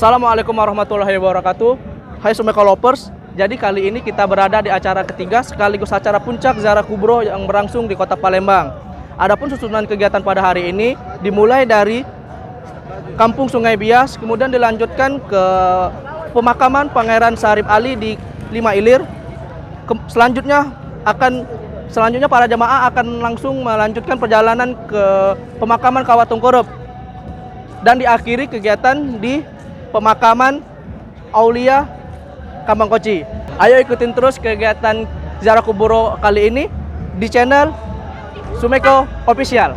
Assalamualaikum warahmatullahi wabarakatuh. Hai Sumeko Lovers. Jadi kali ini kita berada di acara ketiga sekaligus acara puncak Ziarah Kubro yang berlangsung di Kota Palembang. Adapun susunan kegiatan pada hari ini dimulai dari Kampung Sungai Bias, kemudian dilanjutkan ke pemakaman Pangeran Syarif Ali di Lima Ilir. Selanjutnya para jemaah akan langsung melanjutkan perjalanan ke pemakaman Kawatung Korup dan diakhiri kegiatan di pemakaman Aulia Kambangkoci. Ayo ikutin terus kegiatan Ziarah Kubro kali ini di channel Sumeko Official.